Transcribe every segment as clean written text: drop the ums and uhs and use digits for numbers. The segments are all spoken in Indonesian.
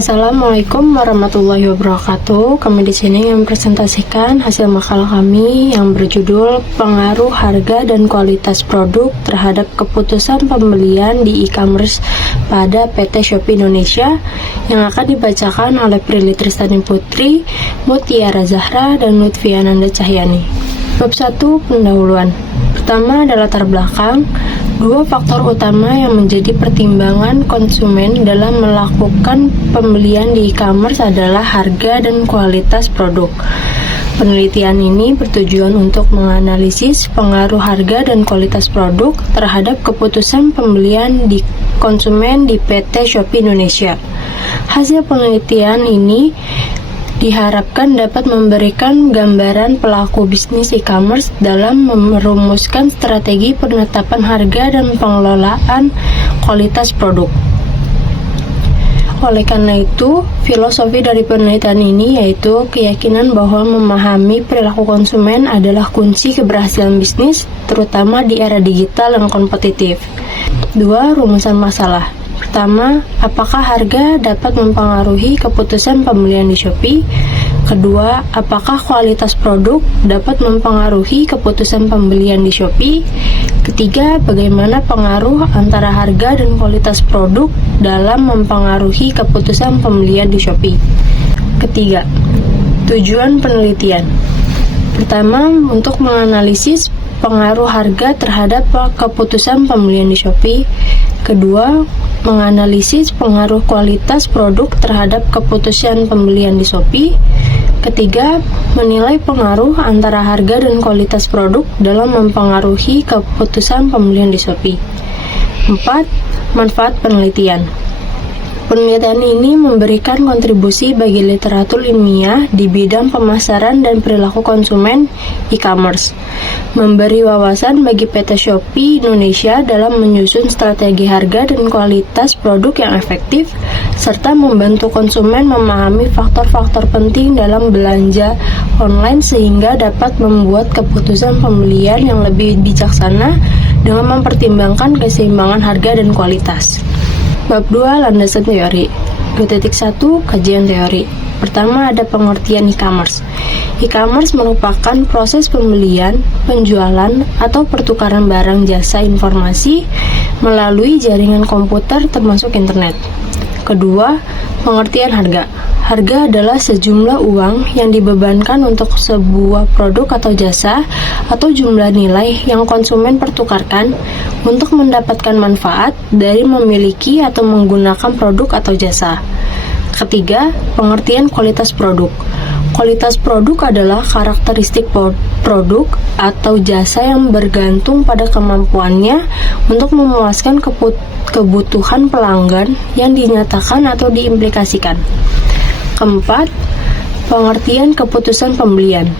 Assalamualaikum warahmatullahi wabarakatuh. Kami di sini mempresentasikan hasil makalah kami yang berjudul Pengaruh Harga dan Kualitas Produk terhadap Keputusan Pembelian di E-commerce pada PT Shopee Indonesia, yang akan dibacakan oleh Prilly Tristani Putri, Mutiara Zahra, dan Lutfiananda Cahyani. Bab 1, pendahuluan. Pertama adalah latar belakang. Dua faktor utama yang menjadi pertimbangan konsumen dalam melakukan pembelian di e-commerce adalah harga dan kualitas produk. Penelitian ini bertujuan untuk menganalisis pengaruh harga dan kualitas produk terhadap keputusan pembelian di konsumen di PT Shopee Indonesia. Hasil penelitian ini diharapkan dapat memberikan gambaran pelaku bisnis e-commerce dalam merumuskan strategi penetapan harga dan pengelolaan kualitas produk. Oleh karena itu, filosofi dari penelitian ini yaitu keyakinan bahwa memahami perilaku konsumen adalah kunci keberhasilan bisnis, terutama di era digital yang kompetitif. 2. Rumusan masalah. Pertama, apakah harga dapat mempengaruhi keputusan pembelian di Shopee? Kedua, apakah kualitas produk dapat mempengaruhi keputusan pembelian di Shopee? Ketiga, bagaimana pengaruh antara harga dan kualitas produk dalam mempengaruhi keputusan pembelian di Shopee? Ketiga, tujuan penelitian. Pertama, untuk menganalisis pengaruh harga terhadap keputusan pembelian di Shopee. Kedua, menganalisis pengaruh kualitas produk terhadap keputusan pembelian di Shopee. Ketiga, menilai pengaruh antara harga dan kualitas produk dalam mempengaruhi keputusan pembelian di Shopee. 4. Manfaat penelitian. Penelitian ini memberikan kontribusi bagi literatur ilmiah di bidang pemasaran dan perilaku konsumen e-commerce, memberi wawasan bagi PT Shopee Indonesia dalam menyusun strategi harga dan kualitas produk yang efektif, serta membantu konsumen memahami faktor-faktor penting dalam belanja online sehingga dapat membuat keputusan pembelian yang lebih bijaksana dengan mempertimbangkan keseimbangan harga dan kualitas. Bab 2, landasan teori. 2.1, kajian teori. Pertama, ada pengertian e-commerce. E-commerce merupakan proses pembelian, penjualan, atau pertukaran barang, jasa, informasi melalui jaringan komputer termasuk internet. Kedua, pengertian harga. Harga adalah sejumlah uang yang dibebankan untuk sebuah produk atau jasa, atau jumlah nilai yang konsumen pertukarkan untuk mendapatkan manfaat dari memiliki atau menggunakan produk atau jasa. Ketiga, pengertian kualitas produk. Kualitas produk adalah karakteristik produk atau jasa yang bergantung pada kemampuannya untuk memuaskan kebutuhan pelanggan yang dinyatakan atau diimplikasikan. Keempat, pengertian keputusan pembelian.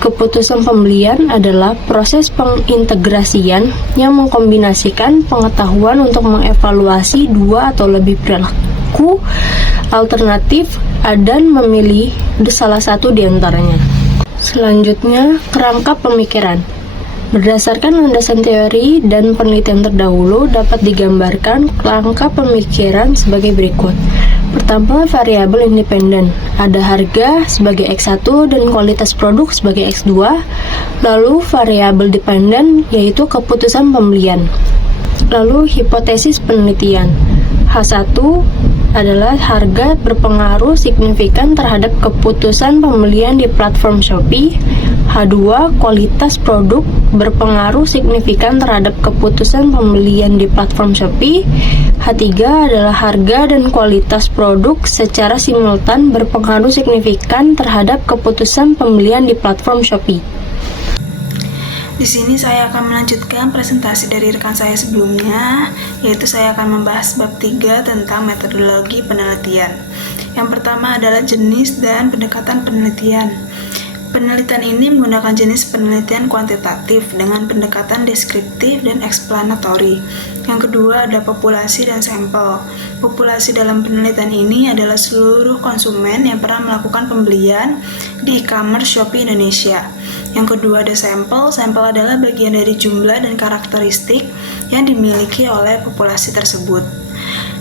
Keputusan pembelian adalah proses pengintegrasian yang mengkombinasikan pengetahuan untuk mengevaluasi dua atau lebih perilaku alternatif dan memilih salah satu di antaranya. Selanjutnya, kerangka pemikiran. Berdasarkan landasan teori dan penelitian terdahulu, dapat digambarkan kerangka pemikiran sebagai berikut. Pertama, variabel independen. Ada harga sebagai X1 dan kualitas produk sebagai X2. Lalu variabel dependen, yaitu keputusan pembelian. Lalu hipotesis penelitian. H1 adalah harga berpengaruh signifikan terhadap keputusan pembelian di platform Shopee. H2, kualitas produk berpengaruh signifikan terhadap keputusan pembelian di platform Shopee. H3 adalah harga dan kualitas produk secara simultan berpengaruh signifikan terhadap keputusan pembelian di platform Shopee. Di sini saya akan melanjutkan presentasi dari rekan saya sebelumnya, yaitu saya akan membahas bab 3 tentang metodologi penelitian. Yang pertama adalah jenis dan pendekatan penelitian. Penelitian ini menggunakan jenis penelitian kuantitatif dengan pendekatan deskriptif dan eksplanatori. Yang kedua ada populasi dan sampel. Populasi dalam penelitian ini adalah seluruh konsumen yang pernah melakukan pembelian di e-commerce Shopee Indonesia. Yang kedua ada sampel. Sampel adalah bagian dari jumlah dan karakteristik yang dimiliki oleh populasi tersebut.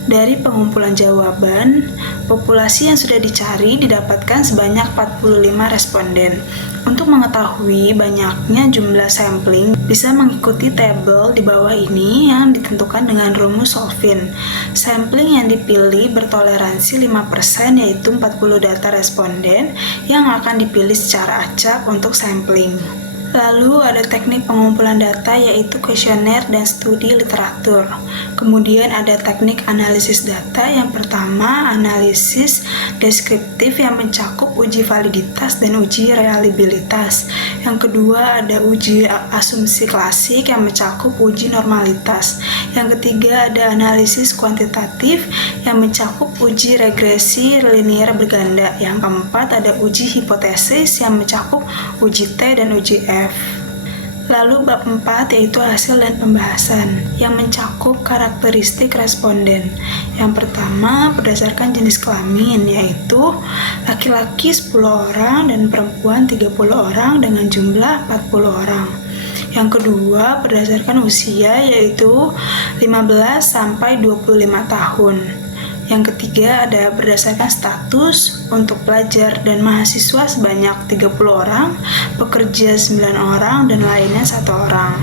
Dari pengumpulan jawaban, populasi yang sudah dicari didapatkan sebanyak 45 responden. Untuk mengetahui banyaknya jumlah sampling, bisa mengikuti tabel di bawah ini yang ditentukan dengan rumus Solvin. Sampling yang dipilih bertoleransi 5%, yaitu 40 data responden yang akan dipilih secara acak untuk sampling. Lalu ada teknik pengumpulan data, yaitu kuesioner dan studi literatur. Kemudian ada teknik analisis data. Yang pertama, analisis deskriptif yang mencakup uji validitas dan uji reliabilitas. Yang kedua, ada uji asumsi klasik yang mencakup uji normalitas. Yang ketiga, ada analisis kuantitatif yang mencakup uji regresi linier berganda. Yang keempat, ada uji hipotesis yang mencakup uji T dan uji F. Lalu bab 4 yaitu hasil dan pembahasan yang mencakup karakteristik responden. Yang pertama, berdasarkan jenis kelamin, yaitu laki-laki 10 orang dan perempuan 30 orang dengan jumlah 40 orang. Yang kedua, berdasarkan usia, yaitu 15 sampai 25 tahun. Yang ketiga ada berdasarkan status untuk pelajar dan mahasiswa sebanyak 30 orang, pekerja 9 orang, dan lainnya 1 orang.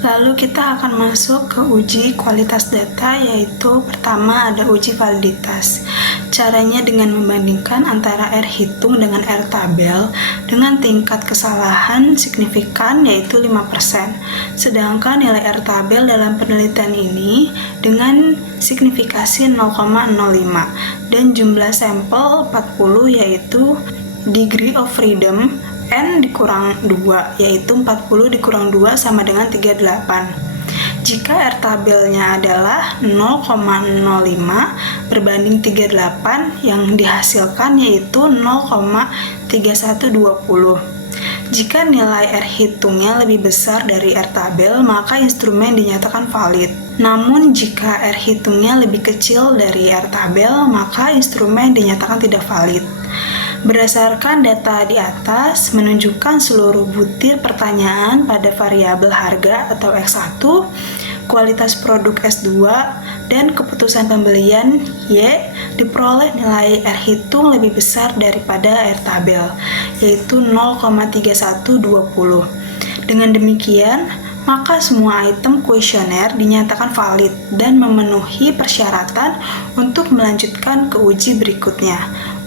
Lalu kita akan masuk ke uji kualitas data, yaitu pertama ada uji validitas. Caranya dengan membandingkan antara R hitung dengan R tabel dengan tingkat kesalahan signifikan, yaitu 5%. Sedangkan nilai R tabel dalam penelitian ini dengan signifikasi 0,05 dan jumlah sampel 40, yaitu degree of freedom N dikurang 2, yaitu 40 dikurang 2 sama dengan 38. Jika R tabelnya adalah 0,05 berbanding 38, yang dihasilkan yaitu 0,3120. Jika nilai R hitungnya lebih besar dari R tabel, maka instrumen dinyatakan valid. Namun jika R hitungnya lebih kecil dari R tabel, maka instrumen dinyatakan tidak valid. Berdasarkan data di atas menunjukkan seluruh butir pertanyaan pada variabel harga atau X1, kualitas produk S2, dan keputusan pembelian Y, diperoleh nilai R hitung lebih besar daripada R tabel, yaitu 0,3120. Dengan demikian, maka semua item kuesioner dinyatakan valid dan memenuhi persyaratan untuk melanjutkan ke uji berikutnya.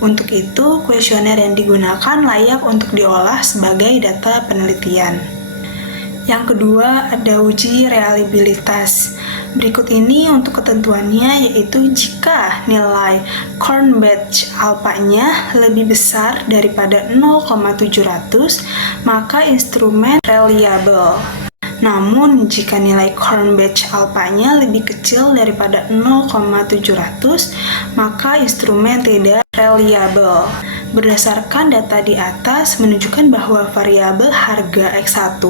Untuk itu, kuesioner yang digunakan layak untuk diolah sebagai data penelitian. Yang kedua, ada uji reliabilitas. Berikut ini untuk ketentuannya, yaitu jika nilai Cornbatch alpha-nya lebih besar daripada 0,700, maka instrumen reliable. Namun, jika nilai Cornbatch alpha-nya lebih kecil daripada 0,700, maka instrumen tidak reliable. Berdasarkan data di atas menunjukkan bahwa variabel harga X1,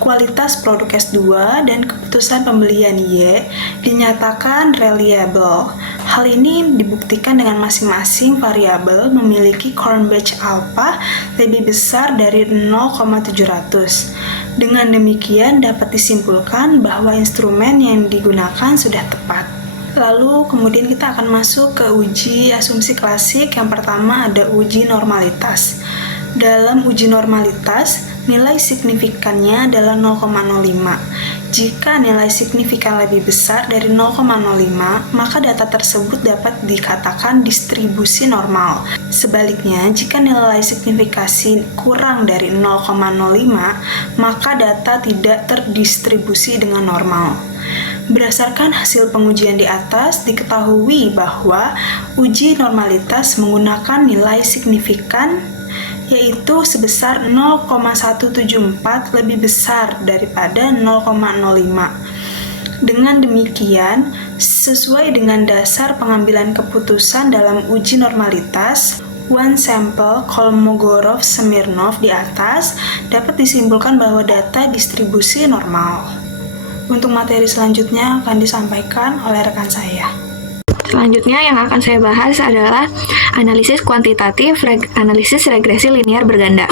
kualitas produk S2, dan keputusan pembelian Y dinyatakan reliable. Hal ini dibuktikan dengan masing-masing variabel memiliki Cornbatch alpha lebih besar dari 0,700. Dengan demikian dapat disimpulkan bahwa instrumen yang digunakan sudah tepat. Lalu kemudian kita akan masuk ke uji asumsi klasik. Yang pertama ada uji normalitas. Dalam uji normalitas, nilai signifikannya adalah 0,05. Jika nilai signifikan lebih besar dari 0,05, maka data tersebut dapat dikatakan distribusi normal. Sebaliknya, jika nilai signifikasi kurang dari 0,05, maka data tidak terdistribusi dengan normal. Berdasarkan hasil pengujian di atas, diketahui bahwa uji normalitas menggunakan nilai signifikan yaitu sebesar 0,174 lebih besar daripada 0,05. Dengan demikian, sesuai dengan dasar pengambilan keputusan dalam uji normalitas, one sample Kolmogorov-Smirnov di atas, dapat disimpulkan bahwa data distribusi normal. Untuk materi selanjutnya akan disampaikan oleh rekan saya. Selanjutnya yang akan saya bahas adalah analisis kuantitatif, analisis regresi linear berganda.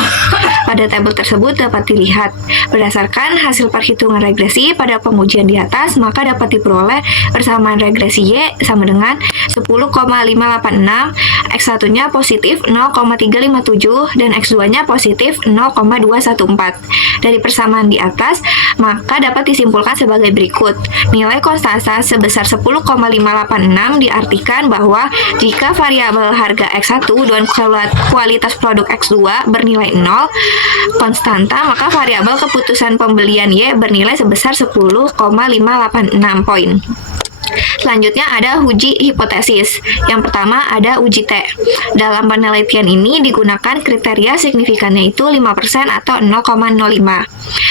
Pada tabel tersebut dapat dilihat, berdasarkan hasil perhitungan regresi pada pengujian di atas, maka dapat diperoleh persamaan regresi Y sama dengan 10,586, X1-nya positif 0,357, dan X2-nya positif 0,214. Dari persamaan di atas, maka dapat disimpulkan sebagai berikut. Nilai konstanta sebesar 10,586 diartikan bahwa jika variabel harga X1 dan kualitas produk X2 bernilai 0 konstanta, maka variabel keputusan pembelian Y bernilai sebesar 10,586 poin. Selanjutnya ada uji hipotesis. Yang pertama ada uji T. Dalam penelitian ini digunakan kriteria signifikannya itu 5% atau 0,05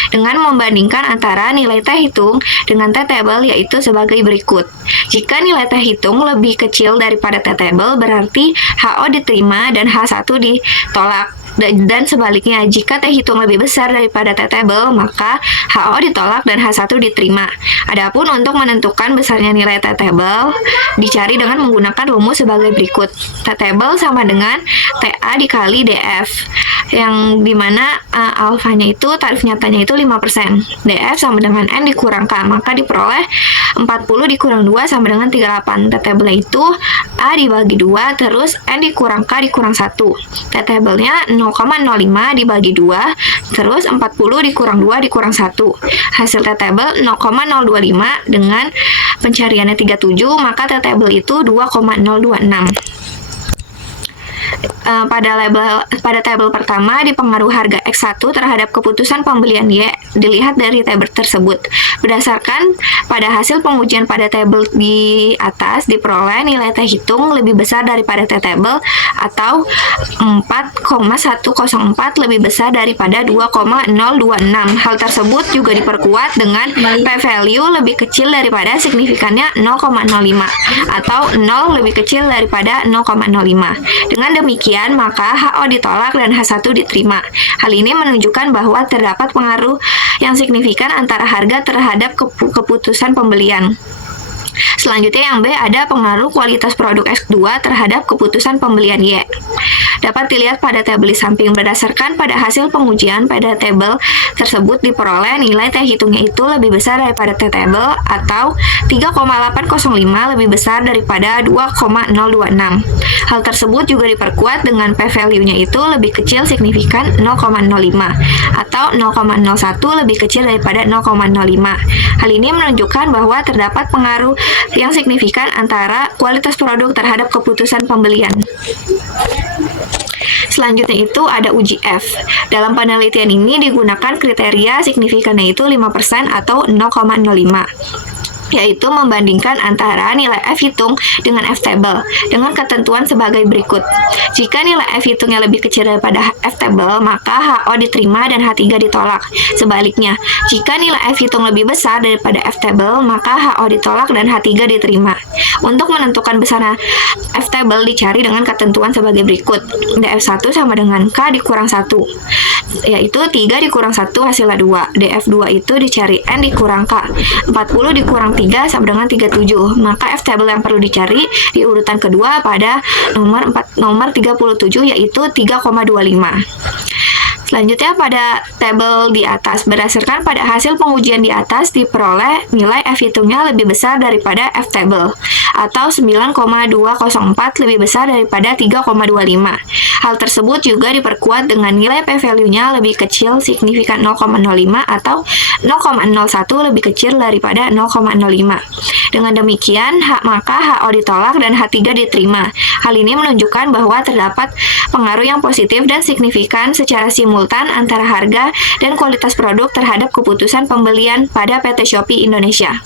dengan membandingkan antara nilai T hitung dengan T table, yaitu sebagai berikut. Jika nilai T hitung lebih kecil daripada T table, berarti HO diterima dan H1 ditolak. Dan sebaliknya, jika T hitung lebih besar daripada T table, maka HO ditolak dan H1 diterima. Adapun untuk menentukan besarnya nilai T table, dicari dengan menggunakan rumus sebagai berikut. T table sama dengan TA dikali DF, yang dimana alfanya itu, tarif nyatanya itu 5%. DF sama dengan N dikurang K, maka diperoleh 40 dikurang 2 sama dengan 38. T table itu A dibagi 2, terus N dikurang K dikurang 1. T table-nya 0,05 dibagi 2, terus 40 dikurang 2 dikurang 1. Hasil T table 0,025 dengan pencariannya 37, maka T table itu 2,026. Pada tabel pertama, dipengaruhi harga X1 terhadap keputusan pembelian Y dilihat dari tabel tersebut. Berdasarkan pada hasil pengujian pada tabel di atas, diperoleh nilai T hitung lebih besar daripada T table atau 4,104 lebih besar daripada 2,026. Hal tersebut juga diperkuat dengan p-value lebih kecil daripada signifikannya 0,05 atau 0 lebih kecil daripada 0,05. Dengan demikian, maka HO ditolak dan H1 diterima. Hal ini menunjukkan bahwa terdapat pengaruh yang signifikan antara harga terhadap keputusan pembelian. Selanjutnya yang B ada pengaruh kualitas produk X2 terhadap keputusan pembelian Y. Dapat dilihat pada tabel di samping. Berdasarkan pada hasil pengujian pada tabel tersebut diperoleh nilai T hitungnya itu lebih besar daripada T table atau 3,805 lebih besar daripada 2,026. Hal tersebut juga diperkuat dengan p-value-nya itu lebih kecil signifikan 0,05 atau 0,01 lebih kecil daripada 0,05. Hal ini menunjukkan bahwa terdapat pengaruh yang signifikan antara kualitas produk terhadap keputusan pembelian. Selanjutnya itu ada uji F. Dalam penelitian ini digunakan kriteria signifikannya itu 5% atau 0,05. Yaitu membandingkan antara nilai F hitung dengan F table dengan ketentuan sebagai berikut. Jika nilai F hitungnya lebih kecil daripada F table, maka HO diterima dan H3 ditolak. Sebaliknya, jika nilai F hitung lebih besar daripada F table, maka HO ditolak dan H3 diterima. Untuk menentukan besarnya F table dicari dengan ketentuan sebagai berikut. DF1 sama dengan K dikurang 1, yaitu 3 dikurang 1 hasilnya 2. DF2 itu dicari N dikurang K. 40 dikurang 3 sama dengan 37. Maka F table yang perlu dicari di urutan kedua pada nomor 37, yaitu 3,25. Selanjutnya pada tabel di atas, berdasarkan pada hasil pengujian di atas diperoleh nilai F hitungnya lebih besar daripada F table atau 9,204 lebih besar daripada 3,25. Hal tersebut juga diperkuat dengan nilai p-value-nya lebih kecil signifikan 0,05 atau 0,01 lebih kecil daripada 0,05. Dengan demikian, maka HO ditolak dan H3 diterima. Hal ini menunjukkan bahwa terdapat pengaruh yang positif dan signifikan secara simultan antara harga dan kualitas produk terhadap keputusan pembelian pada PT Shopee Indonesia.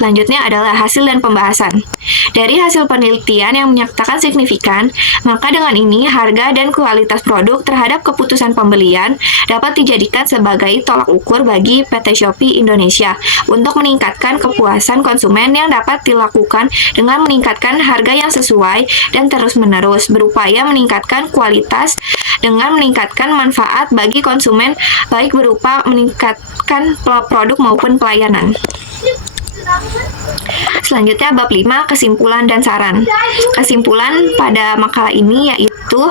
Selanjutnya adalah hasil dan pembahasan. Dari hasil penelitian yang menyatakan signifikan, maka dengan ini harga dan kualitas produk terhadap keputusan pembelian dapat dijadikan sebagai tolak ukur bagi PT Shopee Indonesia untuk meningkatkan kepuasan konsumen yang dapat dilakukan dengan meningkatkan harga yang sesuai dan terus-menerus berupaya meningkatkan kualitas dengan meningkatkan manfaat bagi konsumen baik berupa meningkatkan produk maupun pelayanan. Selanjutnya bab 5, kesimpulan dan saran. Kesimpulan pada makalah ini yaitu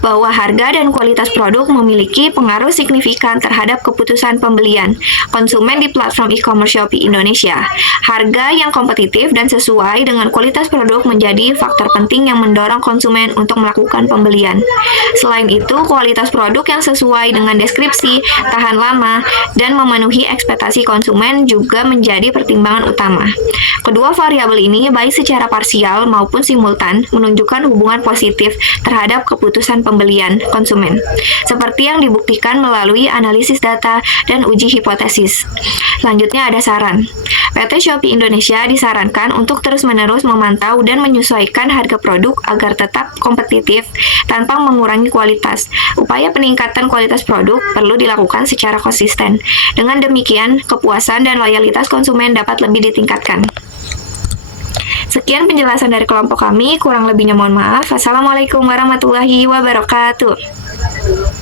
bahwa harga dan kualitas produk memiliki pengaruh signifikan terhadap keputusan pembelian konsumen di platform e-commerce Shopee Indonesia. Harga yang kompetitif dan sesuai dengan kualitas produk menjadi faktor penting yang mendorong konsumen untuk melakukan pembelian. Selain itu, kualitas produk yang sesuai dengan deskripsi, tahan lama, dan memenuhi ekspektasi konsumen juga menjadi pertimbangan utama. Kedua variabel ini baik secara parsial maupun simultan menunjukkan hubungan positif terhadap keputusan pembelian konsumen, seperti yang dibuktikan melalui analisis data dan uji hipotesis. Selanjutnya ada saran. PT Shopee Indonesia disarankan untuk terus-menerus memantau dan menyesuaikan harga produk agar tetap kompetitif tanpa mengurangi kualitas. Upaya peningkatan kualitas produk perlu dilakukan secara konsisten. Dengan demikian, kepuasan dan loyalitas konsumen dapat lebih ditingkatkan. Sekian penjelasan dari kelompok kami, kurang lebihnya mohon maaf. Wassalamualaikum warahmatullahi wabarakatuh.